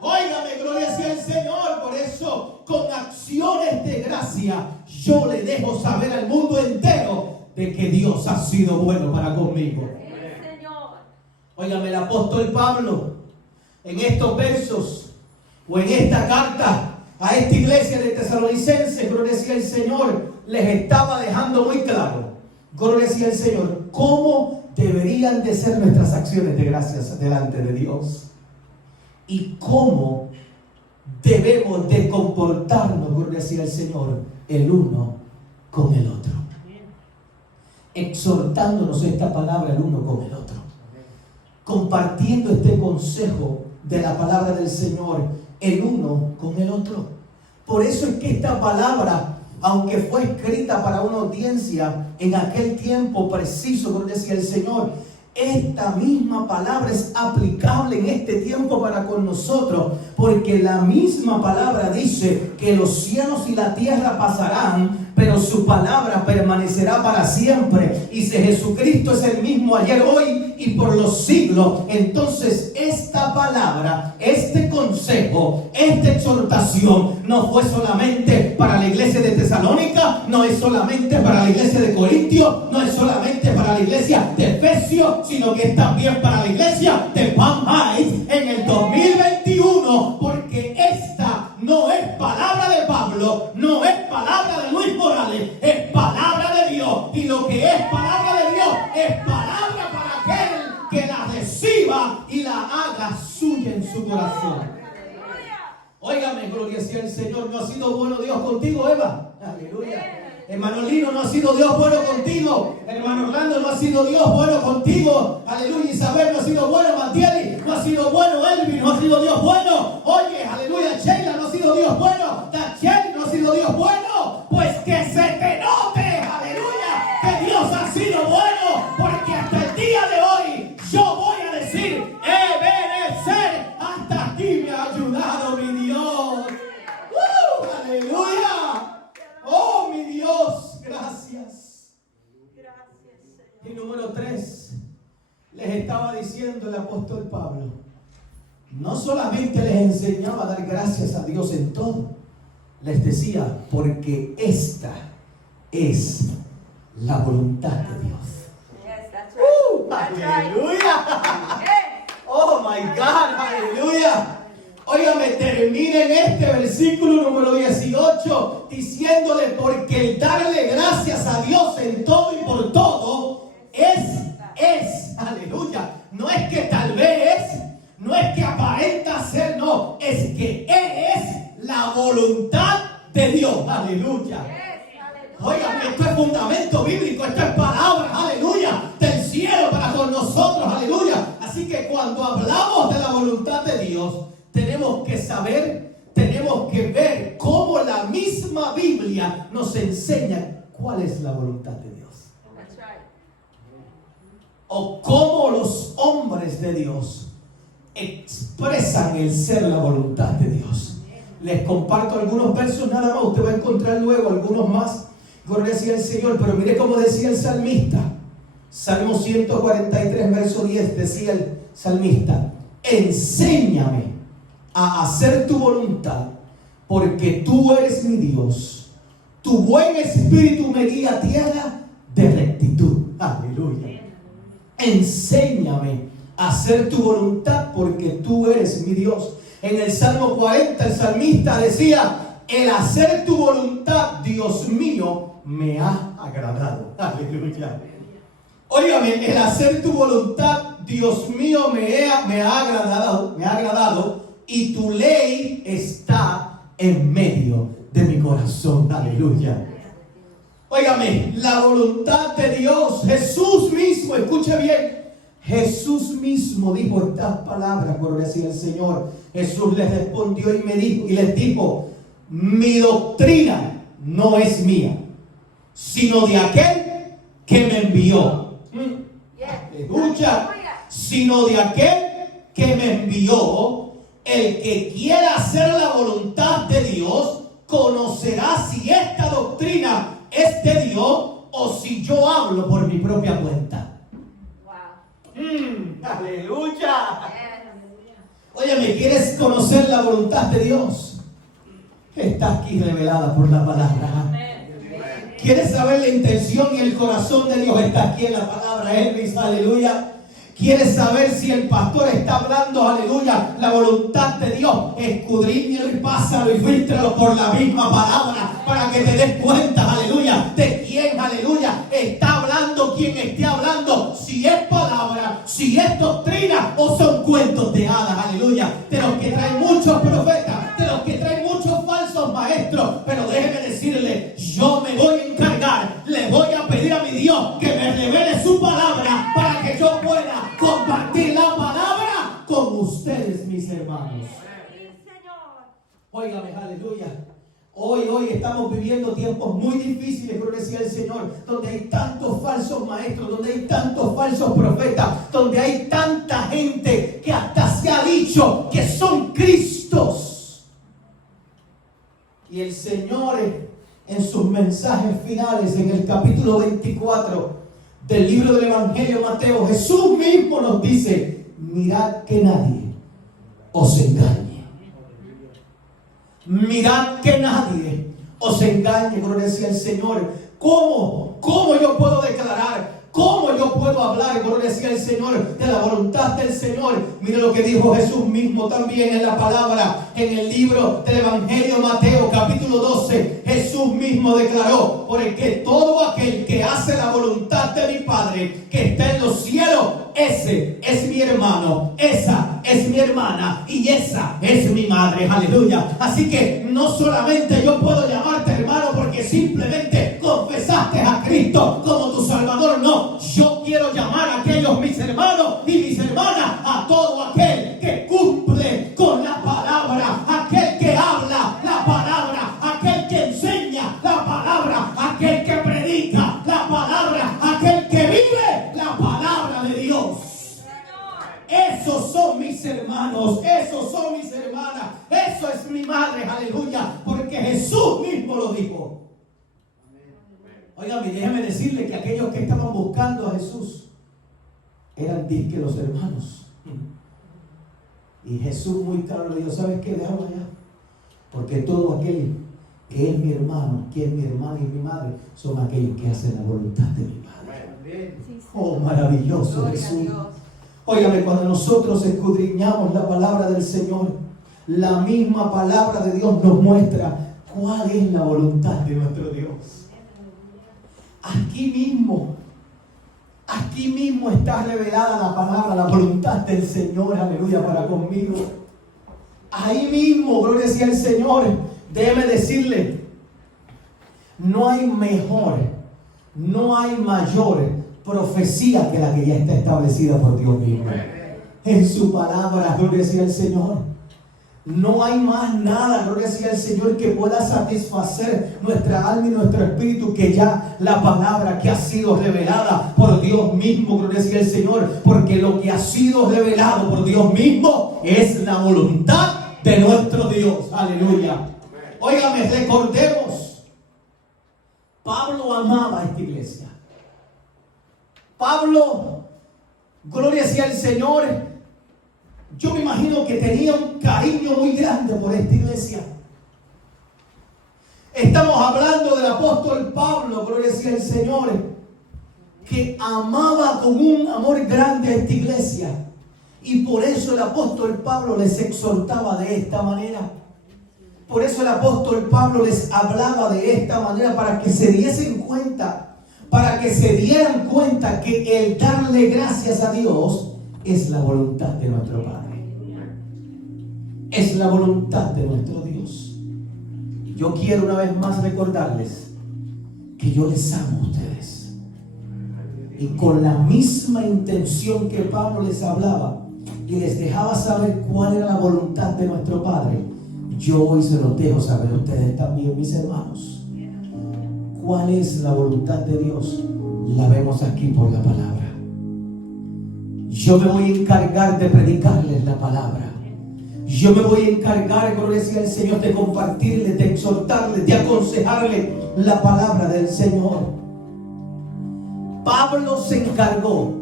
Óigame, gloria sea el Señor. Por eso, con acciones de gracia, yo le dejo saber al mundo entero de que Dios ha sido bueno para conmigo. Óigame, el apóstol Pablo, en estos versos, o en esta carta a esta iglesia de Tesalonicenses, gloria sea el Señor, les estaba dejando muy claro, gloria sea el Señor, cómo deberían de ser nuestras acciones de gracias delante de Dios. Y cómo debemos de comportarnos, gloria sea el Señor, el uno con el otro. Exhortándonos esta palabra el uno con el otro. Compartiendo este consejo de la palabra del Señor el uno con el otro. Por eso es que esta palabra, aunque fue escrita para una audiencia en aquel tiempo preciso, gloria sea el Señor, esta misma palabra es aplicable en este tiempo para con nosotros, porque la misma palabra dice que los cielos y la tierra pasarán, pero su palabra permanecerá para siempre. Y si Jesucristo es el mismo ayer, hoy y por los siglos, entonces esta palabra, este consejo, esta exhortación no fue solamente para la iglesia de Tesalónica, no es solamente para la iglesia de Corintios, no es solamente para la iglesia de Efesios, sino que es también para la iglesia de Palm Heights en el 2021, porque esta no es palabra de Pablo, no es palabra de Luis Morales, es palabra de Dios. Y lo que es palabra de Dios es palabra para aquel que la reciba y la haga suya en su corazón. Óigame, gloria sea el Señor. ¿No ha sido bueno Dios contigo, Eva? Aleluya. Hermano Lino, ¿no ha sido Dios bueno contigo? Hermano Orlando, ¿no ha sido Dios bueno contigo? Aleluya. Isabel, ¿no ha sido bueno? Matieli, ¿no ha sido bueno? Elvin, ¿no ha sido Dios bueno? Oye, aleluya. Sheila, ¿no ha sido Dios bueno? Tachel, ¿no ha sido Dios bueno? Pues que se te note, aleluya, que Dios ha sido bueno, porque hasta el día de hoy yo voy a decir, Ebenezer, hasta aquí me ha ayudado mi Dios. Aleluya. Oh, mi Dios, gracias. Y número 3, les estaba diciendo el apóstol Pablo, no solamente les enseñaba a dar gracias a Dios en todo, les decía, porque esta es la voluntad de Dios. Aleluya. Oh, my God, aleluya. Óigame, terminen este versículo número 18 diciéndole, porque el darle gracias a Dios en todo y por todo es, aleluya, no es que tal vez, no es que aparenta ser, no, es que es la voluntad de Dios, aleluya. Óigame, esto es fundamento bíblico, esto es palabra, aleluya, del cielo para con nosotros, aleluya. Así que cuando hablamos de la voluntad de Dios, tenemos que saber, tenemos que ver cómo la misma Biblia nos enseña cuál es la voluntad de Dios. O cómo los hombres de Dios expresan el ser la voluntad de Dios. Les comparto algunos versos nada más, usted va a encontrar luego algunos más. Gloria sea el Señor, pero mire cómo decía el salmista. Salmo 143, verso 10, decía el salmista, enséñame a hacer tu voluntad, porque tú eres mi Dios. Tu buen espíritu me guía a tierra de rectitud. Aleluya. Enséñame a hacer tu voluntad, porque tú eres mi Dios. En el Salmo 40, el salmista decía, el hacer tu voluntad, Dios mío, me ha agradado. Aleluya. Óigame, el hacer tu voluntad, Dios mío, me ha agradado. Y tu ley está en medio de mi corazón. Aleluya. Óigame, la voluntad de Dios, Jesús mismo, escuche bien, Jesús mismo dijo estas palabras, por decir el Señor. Jesús les respondió y les dijo, mi doctrina no es mía, sino de aquel que me envió. Escucha, sino de aquel que me envió. El que quiera hacer la voluntad de Dios conocerá si esta doctrina es de Dios o si yo hablo por mi propia cuenta. Aleluya. Óyeme, ¿quieres conocer la voluntad de Dios? Está aquí revelada por la palabra. ¿Quieres saber la intención y el corazón de Dios? Está aquí en la palabra, Elvis, aleluya. ¿Quieres saber si el pastor está hablando, aleluya, la voluntad de Dios? Escudriñalo y pásalo y filtralo por la misma palabra para que te des cuenta, aleluya, de quién, aleluya, está hablando, quién esté hablando, si es palabra, si es doctrina o son cuentos de hadas, aleluya, de los que traen muchos profetas, de los que traen muchos falsos maestros. Pero déjeme decirle, yo me voy a encargar, le voy a pedir a mi Dios que me revele su palabra para que yo pueda compartir la palabra con ustedes, mis hermanos. Óigame, aleluya. Hoy estamos viviendo tiempos muy difíciles, gloria sea el Señor, donde hay tantos falsos maestros, donde hay tantos falsos profetas, donde hay tanta gente que hasta se ha dicho que son Cristos. Y el Señor en sus mensajes finales, en el capítulo 24 del libro del Evangelio de Mateo, Jesús mismo nos dice, mirad que nadie os engañe. Mirad que nadie os engañe, gloria sea el Señor. ¿Cómo yo puedo declarar? ¿Cómo yo puedo hablar, gloria sea el Señor, de la voluntad del Señor? Mire lo que dijo Jesús mismo también en la palabra, en el libro del Evangelio de Mateo, capítulo 12. Jesús mismo declaró, porque todo aquel que hace la voluntad de mi Padre, que está en los cielos, ese es mi hermano, esa es mi hermana y esa es mi madre. madre, aleluya. Así que no solamente yo puedo llamarte hermano porque simplemente confesaste a Cristo como tu Salvador, no. Yo quiero llamar a aquellos mis hermanos y mis hermanas, a todo aquel que cumple con la palabra, aquel que habla la palabra, aquel que enseña la palabra, aquel que predica la palabra, aquel que vive la palabra de Dios. Esos son mis hermanos, esos son mis hermanas, eso es mi madre, aleluya, porque Jesús mismo lo dijo. Óigame, déjeme decirle que aquellos que estaban buscando a Jesús eran disque los hermanos. Y Jesús muy claro le dijo, ¿sabes qué? Déjalo allá. Porque todo aquel que es mi hermano, que es mi hermana y mi madre, son aquellos que hacen la voluntad de mi madre. Oh, maravilloso Jesús. Óigame, cuando nosotros escudriñamos la palabra del Señor, la misma palabra de Dios nos muestra cuál es la voluntad de nuestro Dios. Aquí mismo está revelada la palabra, la voluntad del Señor, aleluya, para conmigo. Ahí mismo, gloria sea el Señor. Déjeme decirle, no hay mejor, no hay mayor profecía que la que ya está establecida por Dios mismo. En su palabra, gloria sea el Señor. No hay más nada, gloria sea el Señor, que pueda satisfacer nuestra alma y nuestro espíritu que ya la palabra que ha sido revelada por Dios mismo, gloria sea el Señor, porque lo que ha sido revelado por Dios mismo es la voluntad de nuestro Dios, aleluya. Óigame, recordemos, Pablo amaba a esta iglesia. Pablo, gloria sea el Señor, yo me imagino que tenía un cariño muy grande por esta iglesia. Estamos hablando del apóstol Pablo, gloria sea el Señor, que amaba con un amor grande a esta iglesia. Y por eso el apóstol Pablo les exhortaba de esta manera. Por eso el apóstol Pablo les hablaba de esta manera, para que se diesen cuenta, para que se dieran cuenta que el darle gracias a Dios es la voluntad de nuestro Padre. Es la voluntad de nuestro Dios. Yo quiero una vez más recordarles que yo les amo a ustedes. Y con la misma intención que Pablo les hablaba y les dejaba saber cuál era la voluntad de nuestro Padre, yo hoy se los dejo saber a ustedes también, mis hermanos. ¿Cuál es la voluntad de Dios? La vemos aquí por la palabra. Yo me voy a encargar de predicarles la palabra. Yo me voy a encargar, gloria sea el Señor, de compartirles, de exhortarles, de aconsejarles la palabra del Señor. Pablo se encargó.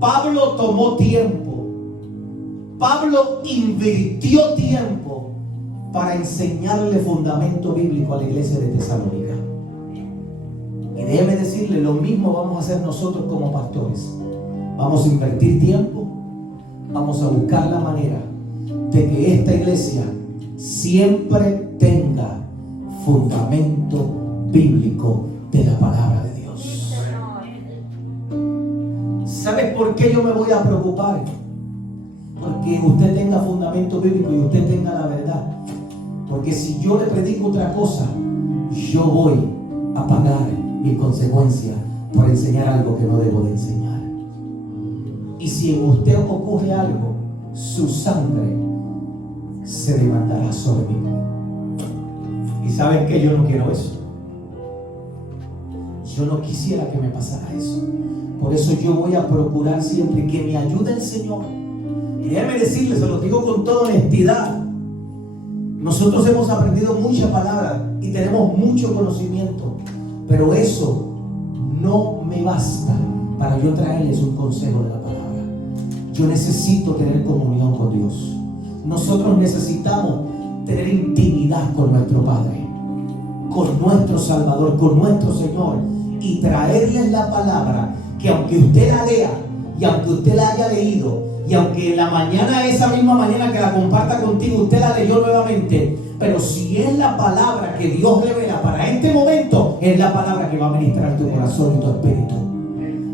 Pablo tomó tiempo. Pablo invirtió tiempo para enseñarle fundamento bíblico a la iglesia de Tesalónica. Y déjeme decirle, lo mismo vamos a hacer nosotros como pastores. Vamos a invertir tiempo, vamos a buscar la manera de que esta iglesia siempre tenga fundamento bíblico de la palabra de Dios. ¿Sabes por qué yo me voy a preocupar? Porque usted tenga fundamento bíblico y usted tenga la verdad. Porque si yo le predico otra cosa, yo voy a pagar mis consecuencias por enseñar algo que no debo de enseñar. Y si en usted ocurre algo, su sangre se demandará sobre mí. Y saben que yo no quiero eso. Yo no quisiera que me pasara eso. Por eso yo voy a procurar siempre que me ayude el Señor. Y déjeme decirles, se lo digo con toda honestidad, nosotros hemos aprendido mucha palabra y tenemos mucho conocimiento, pero eso no me basta para yo traerles un consejo de la palabra. Yo necesito tener comunión con Dios. Nosotros necesitamos tener intimidad con nuestro Padre, con nuestro Salvador, con nuestro Señor, y traerles la palabra que aunque usted la lea y aunque usted la haya leído y aunque en la mañana, esa misma mañana que la comparta contigo, usted la leyó nuevamente, pero si es la palabra que Dios revela para este momento, es la palabra que va a ministrar tu corazón y tu espíritu.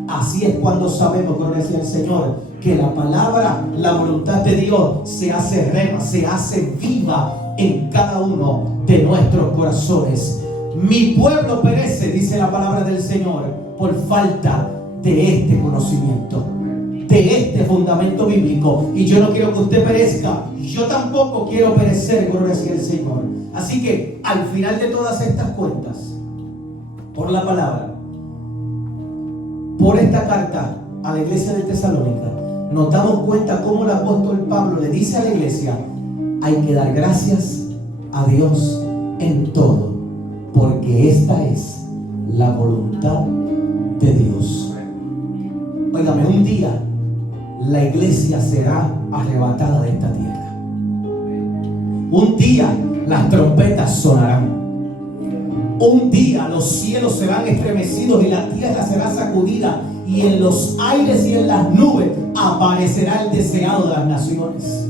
Así es cuando sabemos, gloria sea el Señor, que la palabra, la voluntad de Dios se hace rema, se hace viva en cada uno de nuestros corazones. Mi pueblo perece, dice la palabra del Señor, por falta de este conocimiento, de este fundamento bíblico. Y yo no quiero que usted perezca, yo tampoco quiero perecer, gloria sea el Señor. Así que al final de todas estas cuentas, por la palabra, por esta carta a la iglesia de Tesalónica, nos damos cuenta cómo el apóstol Pablo le dice a la iglesia: hay que dar gracias a Dios en todo, porque esta es la voluntad de Dios. Óigame, un día la iglesia será arrebatada de esta tierra. Un día las trompetas sonarán. Un día los cielos serán estremecidos y la tierra será sacudida, y en los aires y en las nubes aparecerá el deseado de las naciones.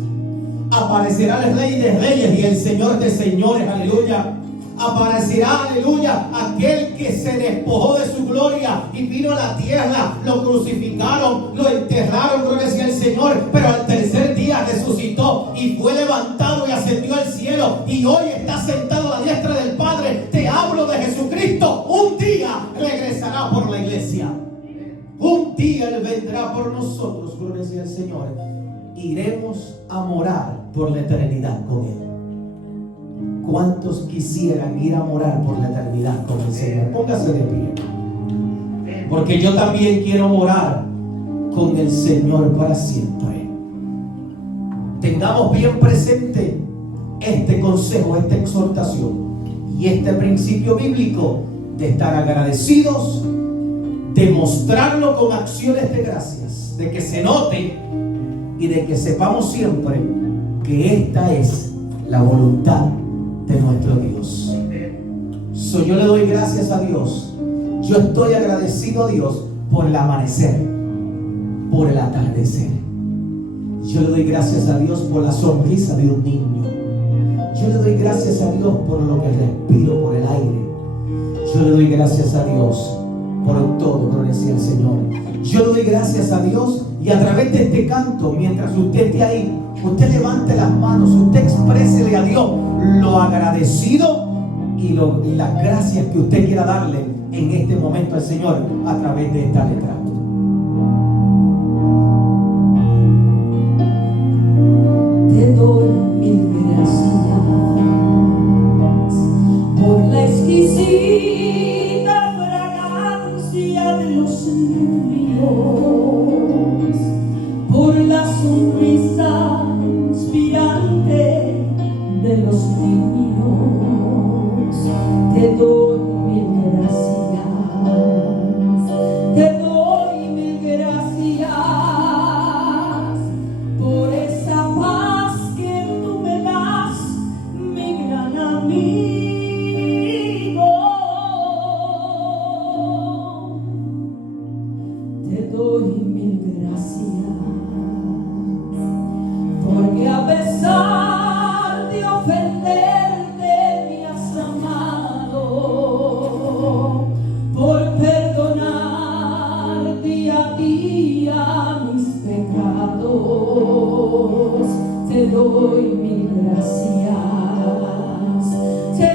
Aparecerá el Rey de Reyes y el Señor de Señores, aleluya. Aparecerá, aleluya, aquel que se despojó de su gloria y vino a la tierra. Lo crucificaron, lo enterraron, gloria sea el Señor, pero al tercer día resucitó y fue levantado y ascendió al cielo, y hoy está sentado a la diestra del Padre. Te hablo de Jesucristo. Un día regresará por la iglesia. Un día Él vendrá por nosotros, gloria sea el Señor. Iremos a morar por la eternidad con Él. ¿Cuántos quisieran ir a morar por la eternidad con el Señor? Póngase de pie. Porque yo también quiero morar con el Señor para siempre. Tengamos bien presente este consejo, esta exhortación y este principio bíblico de estar agradecidos, de mostrarlo con acciones de gracias, de que se note y de que sepamos siempre que esta es la voluntad de nuestro Dios. Yo le doy gracias a Dios. Yo estoy agradecido a Dios por el amanecer, por el atardecer. Yo le doy gracias a Dios por la sonrisa de un niño. Yo le doy gracias a Dios por lo que respiro, por el aire. Yo le doy gracias a Dios por todo, gloria sea el Señor. Yo le doy gracias a Dios, y a través de este canto, mientras usted esté ahí, usted levante las manos, usted exprésele a Dios lo agradecido y las gracias que usted quiera darle en este momento al Señor a través de esta letra. Te doy mil gracias por la exquisita fragancia de los ríos, por la sonrisa inspirante de los niños. Te doy mil gracias, te doy mil gracias por esa paz que tú me das, mi gran amigo. Te doy mil gracias porque a pesar de ofenderte me has amado, por perdonar día a día mis pecados. Te doy mil gracias, te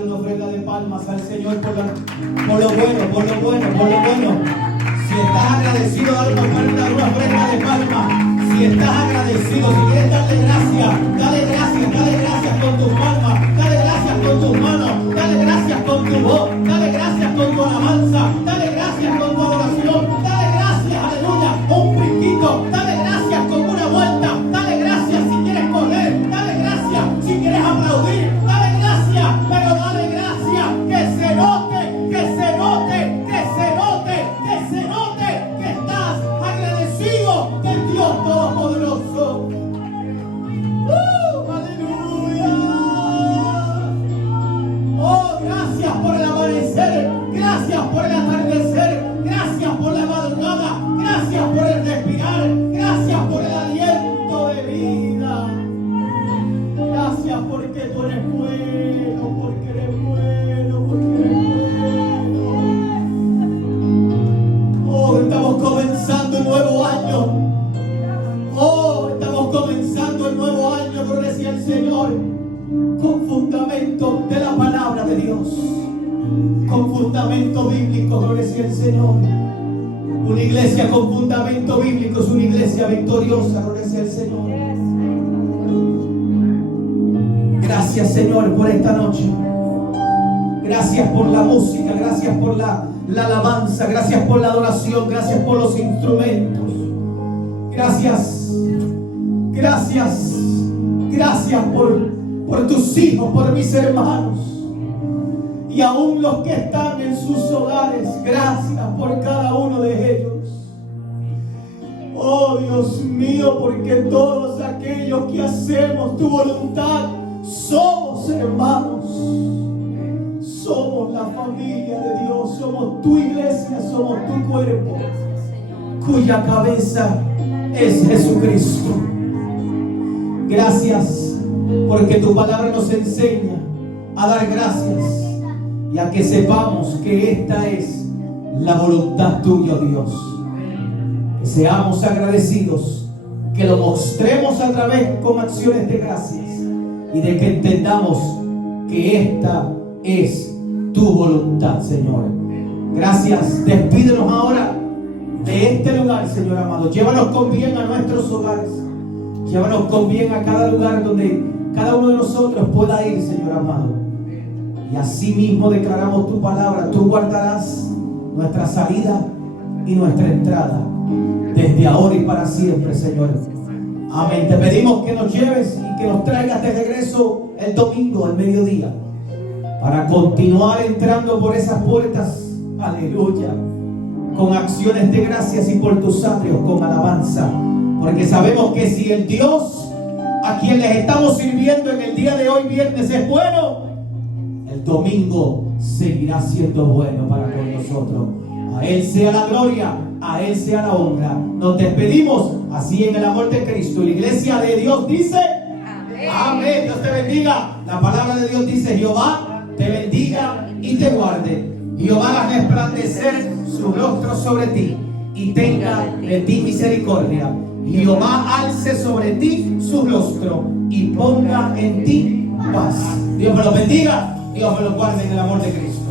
darle una ofrenda de palmas al Señor por lo bueno. Si estás agradecido, dale una ofrenda de palmas. Si estás agradecido, si quieres darle gracias con tus palmas, dale gracias con tus manos, dale gracias con tu voz, dale gracias con tu alabanza, dale gracias con tu adoración, dale gracias, aleluya, un brinquito, dale gracias con una vuelta, dale gracias si quieres correr, dale gracias si quieres aplaudir, dale gracias, pero dale gracias, que se note que estás agradecido del Dios Todopoderoso. ¡Aleluya! Oh, gracias por el amanecer, gracias por el atardecer, gracias por la madrugada, gracias por el respirar, gracias por el aliento de vida. Gracias porque tú eres bueno, porque eres bueno, porque eres bueno. Oh, estamos comenzando un nuevo año. Oh, estamos comenzando el nuevo año, gloria sea el Señor, con fundamento de la palabra de Dios, con fundamento bíblico, gloria sea el Señor. Una iglesia con fundamento bíblico es una iglesia victoriosa, gloria sea el Señor. Gracias, Señor, por esta noche. Gracias por la música, gracias por la alabanza, gracias por la adoración, gracias por los instrumentos. Gracias por tus hijos, por mis hermanos y aún los que están en sus hogares. Gracias por cada uno de ellos. Oh Dios mío, porque todos aquellos que hacemos tu voluntad somos hermanos, somos la familia de Dios, somos tu iglesia, somos tu cuerpo, cuya cabeza es Jesucristo. Gracias porque tu palabra nos enseña a dar gracias y a que sepamos que esta es la voluntad tuya, Dios. Que seamos agradecidos, que lo mostremos a través con acciones de gracias y de que entendamos que esta es tu voluntad, Señor. Gracias. Despídenos ahora de este lugar, Señor amado. Llévanos con bien a nuestros hogares. Llévanos con bien a cada lugar donde cada uno de nosotros pueda ir, Señor amado. Y así mismo declaramos tu palabra. Tú guardarás nuestra salida y nuestra entrada desde ahora y para siempre, Señor. Amén. Te pedimos que nos lleves y que nos traigas de regreso el domingo al mediodía para continuar entrando por esas puertas, aleluya, con acciones de gracias y por tus atrios con alabanza, porque sabemos que si el Dios a quien les estamos sirviendo en el día de hoy, viernes, es bueno, el domingo seguirá siendo bueno para con nosotros. A Él sea la gloria, a Él sea la honra. Nos despedimos así en el amor de Cristo. La iglesia de Dios dice amén. Amén. Dios te bendiga. La palabra de Dios dice: Jehová te bendiga y te guarde. Jehová haga resplandecer su rostro sobre ti y tenga de ti misericordia. Jehová alce sobre ti su rostro y ponga en ti paz. Dios me lo bendiga. Dios me lo guarde en el amor de Cristo.